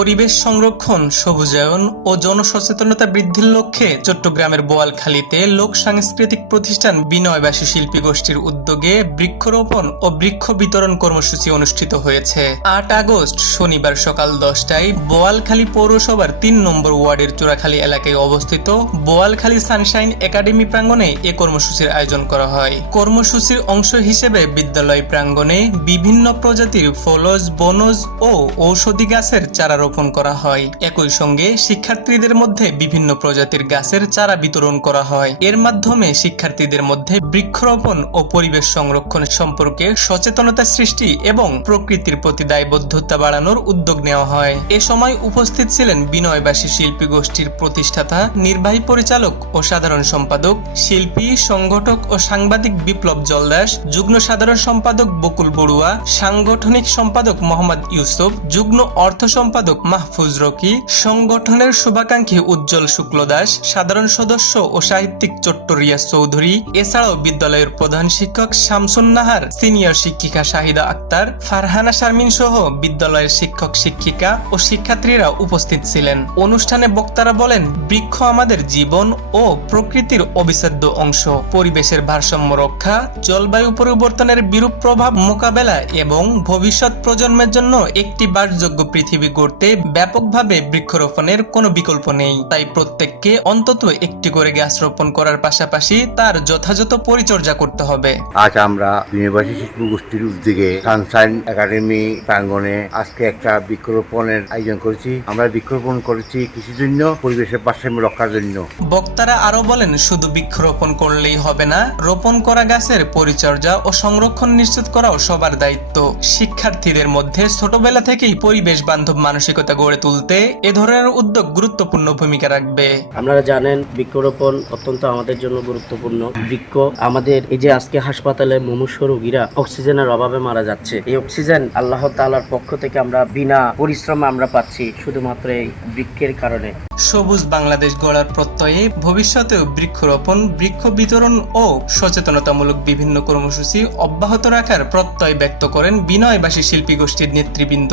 পরিবেশ সংরক্ষণ, সবুজায়ন ও জনসচেতনতা বৃদ্ধির লক্ষ্যে চট্টগ্রামের বোয়ালখালীতে লোক সাংস্কৃতিক প্রতিষ্ঠান বিনয়বাসী শিল্পী গোষ্ঠীর উদ্যোগে বৃক্ষরোপণ ও বৃক্ষ বিতরণ কর্মসূচি অনুষ্ঠিত হয়েছে। ৮ আগস্ট শনিবার সকাল 10টায় বোয়ালখালী পৌরসভার ৩ নম্বর ওয়ার্ডের চূড়াখালী এলাকায় অবস্থিত বোয়ালখালী সানশাইন একাডেমি প্রাঙ্গণে এ কর্মসূচির আয়োজন করা হয়। কর্মসূচির অংশ হিসেবে বিদ্যালয় প্রাঙ্গণে বিভিন্ন প্রজাতির ফলজ, বনজ ও ঔষধি গাছের চারা রোপণ করা হয়। একই সঙ্গে শিক্ষার্থীদের মধ্যে বিভিন্ন প্রজাতির গাছের চারা বিতরণ করা হয়। এর মাধ্যমে শিক্ষার্থীদের মধ্যে বৃক্ষরোপণ ও পরিবেশ সংরক্ষণ সম্পর্কে সচেতনতা সৃষ্টি এবং প্রকৃতির প্রতি দায়বদ্ধতা বাড়ানোর উদ্যোগ নেওয়া হয়। এ সময় উপস্থিত ছিলেন বিনয়বাসী শিল্পী গোষ্ঠীর প্রতিষ্ঠাতা, নির্বাহী পরিচালক ও সাধারণ সম্পাদক, শিল্পী, সংগঠক ও সাংবাদিক বিপ্লব জলদাস, যুগ্ম সাধারণ সম্পাদক বকুল বড়ুয়া, সাংগঠনিক সম্পাদক মোহাম্মদ ইউসুফ, যুগ্ম অর্থ সম্পাদক মাহফুজ রকি, সংগঠনের শুভাকাঙ্ক্ষী উজ্জ্বল শুক্লদাস, সাধারণ সদস্য ও সাহিত্যিক চট্ট রিয়াজ চৌধুরী, এছাড়াও বিদ্যালয়ের প্রধান শিক্ষক শামসুন নাহার, সিনিয়র শিক্ষিকা শাহিদা আক্তার, ফারহানা শারমিন সহ বিদ্যালয়ের শিক্ষক, শিক্ষিকা ও শিক্ষার্থীরা উপস্থিত ছিলেন। অনুষ্ঠানে বক্তারা বলেন, বৃক্ষ আমাদের জীবন ও প্রকৃতির অবিচ্ছেদ্য অংশ। পরিবেশের ভারসাম্য রক্ষা, জলবায়ু পরিবর্তনের বিরূপ প্রভাব মোকাবেলা এবং ভবিষ্যৎ প্রজন্মের জন্য একটি বাসযোগ্য পৃথিবী গড়তে ব্যাপকভাবে বৃক্ষরোপণের কোনো বিকল্প নেই। তাই প্রত্যেককে অন্তত একটি করে গাছ রোপণ করার পাশাপাশি তার যথাযথ পরিচর্যা করতে হবে। আজ আমরা বিনয়বাসী শিল্পী গোষ্ঠীর উদ্যোগে সানশাইন একাডেমি প্রাঙ্গণে আজকে একটা বৃক্ষরোপণের আয়োজন করেছি। আমরা বৃক্ষরোপণ করেছি কৃষির জন্য, পরিবেশের ভারসাম্য রক্ষার জন্য। বক্তারা আরো বলেন, শুধু বৃক্ষরোপণ করলেই হবে না, রোপণ করা গাছের পরিচর্যা ও সংরক্ষণ নিশ্চিত করাও সবার দায়িত্ব। শিক্ষার্থীদের মধ্যে ছোটবেলা থেকেই পরিবেশ বান্ধব মানসিকতা গড়ে তুলতে এ ধরনের উদ্যোগ গুরুত্বপূর্ণ ভূমিকা রাখবে। আপনারা জানেন বৃক্ষরোপণ অত্যন্ত আমাদের জন্য গুরুত্বপূর্ণ। বৃক্ষ আমাদের এই যে আজকে হাসপাতালে মুমূর্ষ রোগীরা অক্সিজেনের অভাবে মারা যাচ্ছে, এই অক্সিজেন আল্লাহ তাআলার পক্ষ থেকে আমরা বিনা পরিশ্রমে আমরা পাচ্ছি শুধুমাত্র এই বৃক্ষের কারণে। সবুজ বাংলাদেশ গড়ার প্রত্যয়ে ভবিষ্যতেও বৃক্ষরোপণ, বৃক্ষ বিতরণ ও সচেতনতামূলক বিভিন্ন কর্মসূচি অব্যাহত রাখার প্রত্যয় ব্যক্ত করেন বিনয়বাসী শিল্পী গোষ্ঠীর নেতৃবৃন্দ।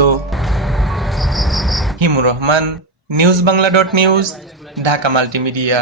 হিমুর Rahman, news Bangla .news, Dhaka multimedia.